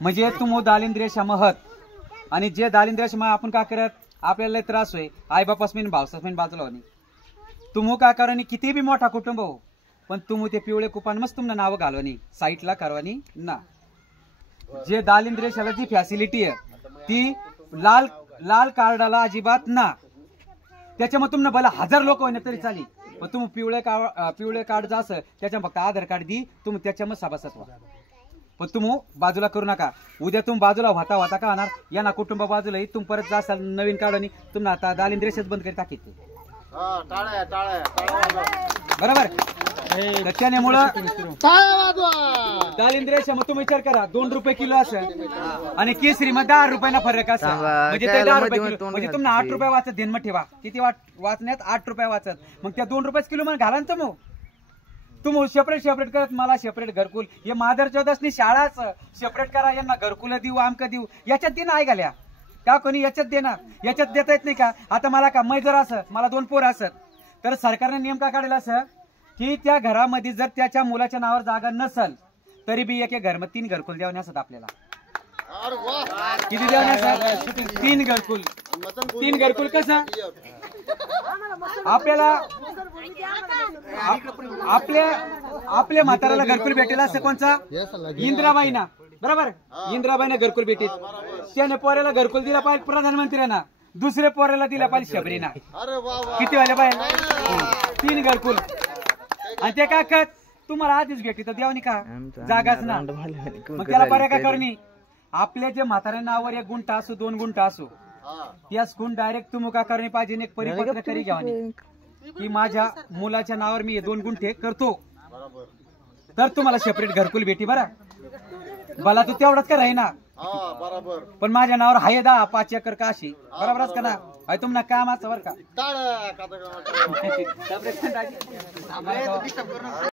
म्हणजे तुम दालिंद्रिय समहत आणि जे दालिंद्रिय सम आपण का करत आपल्याला त्रास होय आई बापासमीन भावसासमीन बाजूला होणे तुम का करणी किती बी मोठा कुटुंब हो पण तुम ते पिवळे कुपान मस्त तुमनं नाव घालवणी साईटला करवानी ना जे दालिंद्रिय शाला जी फॅसिलिटी आहे ती लाल लाल कार्डाला अजिबात ना त्याच्यामुळे तुम्हाला भला 1000 लोक होणे तरी चाली पण तुम्ही पिवळे कार्ड जा असं त्याच्या फक्त आधार कार्ड दी तुम्ही त्याच्यामध्ये सभासद व्हा पण तुम्ही बाजूला करू नका उद्या तुम्ही बाजूला होता का होणार या ना कुटुंब बाजूला तुम्ही परत जासाल नवीन कार्ड आणि तुम्हाला आता दालिंद्रियच बंद करी टाकीत बरोबर त्याच्यामुळं दालिंद्रिय मग तुम्ही विचार करा 2 रुपये किलो असं आणि केसरी मग 10 रुपयाना फरक असा म्हणजे ते 10 रुपये किलो म्हणजे तुम्हाला 8 रुपये वाचत ध्यान ठेवा किती वाचण्यात 8 रुपये वाचत मग त्या 2 रुपये किलो मध्ये घाला ना तुम्ही सेपरेट करत मला सेपरेट घरकुल हे मादर चौदसनी शाळाच सेपरेट करा यांना घरकुल देऊ आमक देऊ याच्यात दे ना ऐकाल्या का कोणी याच्यात देणार याच्यात देता येत नाही का आता मला का मै जर असत मला 2 पोर असत तर सरकारने नियम का काढला असं की त्या घरामध्ये जर त्याच्या मुलाच्या नावावर जागा नसल तरी बी एक घरमध्ये 3 घरकुल द्यावणे असत आपल्याला किती द्यावणे असत 3 घरकुल 3 घरकुल कसं आपल्याला आपल्या म्हाताऱ्याला घरकुल भेटेल असं कोणचा इंदिराबाईना बरोबर इंदिराबाईना घरकुल भेटेल त्याने पोऱ्याला घरकुल दिला पाहिजे प्रधानमंत्र्यांना दुसऱ्या पोऱ्याला दिला पाहिजे शबरीना किती वाले पाहिजे 3 घरकुल आणि ते काय करत तुम्हाला आधीच भेटी तर द्यावनी का जागाच ना मग त्याला पर्याय काय करणी आपल्या जे म्हाताऱ्या नावावर 1 गुंठा असो 2 गुंठा असो त्याच गुण डायरेक्ट तुम्ही का करणे पाहिजे एक परिपत्र करी घ्यावणी की माझ्या मुलाच्या नावावर मी 2 गुंठे करतो तर तुम्हाला सेपरेट घरकुल भेटी बरं भला तू तेवढाच का राही ना पण माझ्या नावावर आहे 10-5 एकर काशी बरोबरच का ना तुम्हाला काम असं बरं का